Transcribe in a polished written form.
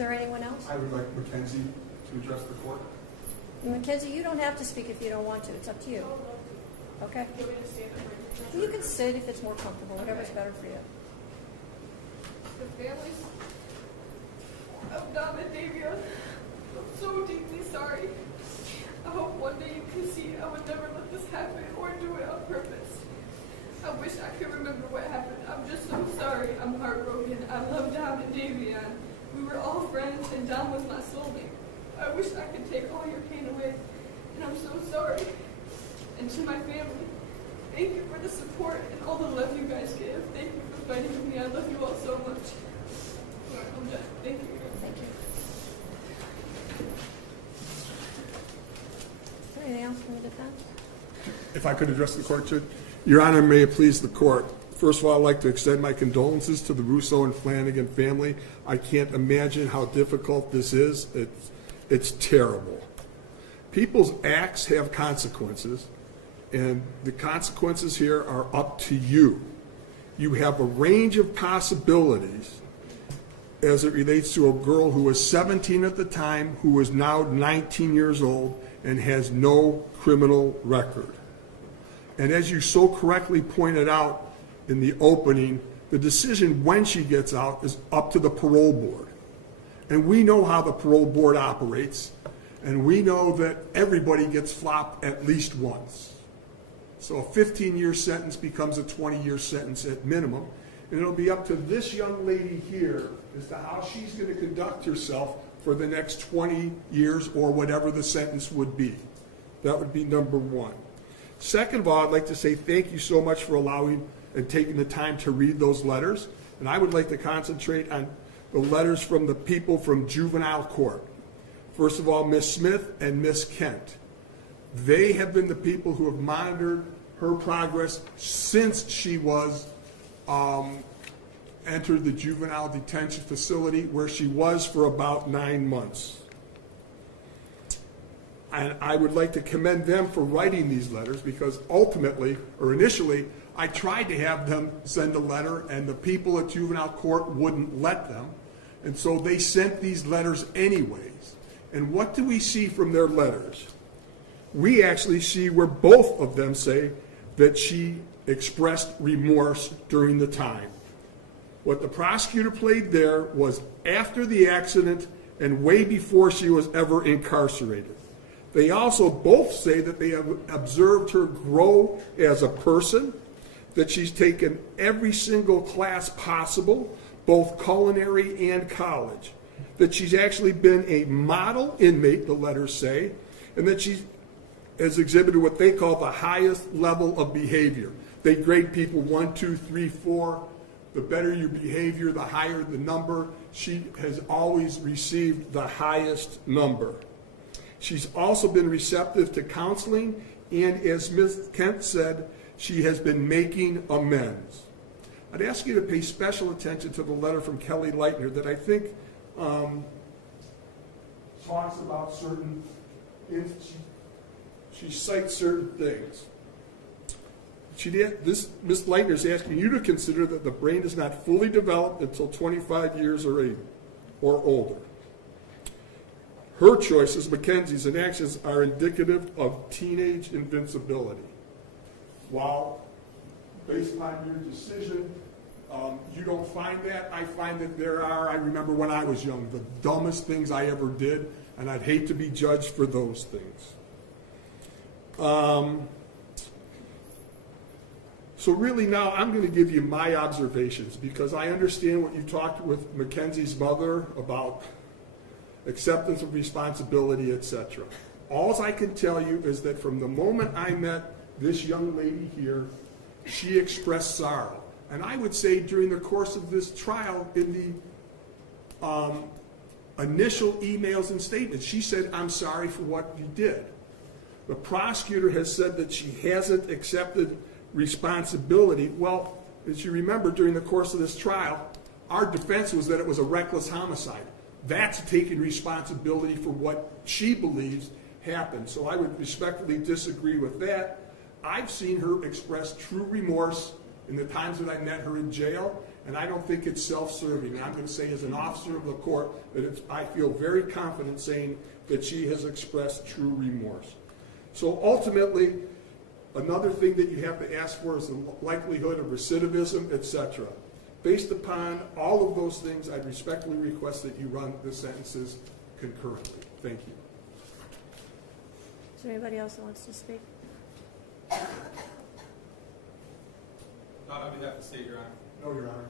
there anyone else? I would like Mackenzie to address the court. Mackenzie, you don't have to speak if you don't want to. It's up to you. Okay? You can sit if it's more comfortable, whatever's better for you. The families of Dom and Davia, I'm so deeply sorry. I hope one day you can see I would never let this happen or do it on purpose. I wish I could remember what happened. I'm just so sorry. I'm heartbroken. I love Dom and Davia. We were all friends and Dom was my soulmate. I wish I could take all your pain away, and I'm so sorry. And to my family, thank you for the support and all the love you guys give. Thank you for fighting with me. I love you all so much. I'm done. Thank you. Thank you. Is there anything else from the defense? If I could address the court, Judge. Your Honor, may it please the court. First of all, I'd like to extend my condolences to the Russo and Flanagan family. I can't imagine how difficult this is. It's terrible. People's acts have consequences, and the consequences here are up to you. You have a range of possibilities as it relates to a girl who was 17 at the time, who is now 19 years old, and has no criminal record. And as you so correctly pointed out in the opening, the decision when she gets out is up to the parole board. And we know how the parole board operates, and we know that everybody gets flopped at least once. So a 15-year sentence becomes a 20-year sentence at minimum, and it'll be up to this young lady here as to how she's going to conduct herself for the next 20 years or whatever the sentence would be. That would be number one. Second of all, I'd like to say thank you so much for allowing and taking the time to read those letters, and I would like to concentrate on the letters from the people from juvenile court. First of all, Ms. Smith and Ms. Kent. They have been the people who have monitored her progress since she was entered the juvenile detention facility, where she was for about 9 months. And I would like to commend them for writing these letters, because ultimately, or initially, I tried to have them send a letter, and the people at juvenile court wouldn't let them. And so they sent these letters anyways. And what do we see from their letters? We actually see where both of them say that she expressed remorse during the time. What the prosecutor played there was after the accident and way before she was ever incarcerated. They also both say that they have observed her grow as a person, that she's taken every single class possible, both culinary and college, that she's actually been a model inmate, the letters say, and that she has exhibited what they call the highest level of behavior. They grade people 1, 2, 3, 4. The better your behavior, the higher the number. She has always received the highest number. She's also been receptive to counseling, and as Ms. Kent said, she has been making amends. I'd ask you to pay special attention to the letter from Kelly Leitner that I think talks about certain, she cites certain things. Ms. Leitner is asking you to consider that the brain is not fully developed until 25 years or older. Her choices, Mackenzie's, and actions are indicative of teenage invincibility. While, based upon your decision, you don't find that, I find that there are. I remember when I was young, the dumbest things I ever did, and I'd hate to be judged for those things. So really now I'm going to give you my observations, because I understand what you talked with Mackenzie's mother about acceptance of responsibility, etc. All I can tell you is that from the moment I met this young lady here, she expressed sorrow. And I would say during the course of this trial, in the initial emails and statements, she said, "I'm sorry for what you did." The prosecutor has said that she hasn't accepted responsibility. Well, as you remember, during the course of this trial, our defense was that it was a reckless homicide. That's taking responsibility for what she believes happened. So I would respectfully disagree with that. I've seen her express true remorse in the times that I met her in jail, And I don't think it's self-serving. And I'm going to say as an officer of the court that I feel very confident saying that she has expressed true remorse. So ultimately, another thing that you have to ask for is the likelihood of recidivism, etc. Based upon all of those things, I respectfully request that you run the sentences concurrently. Thank you. Is there anybody else that wants to speak? Not on behalf of the state, Your Honor. No, Your Honor.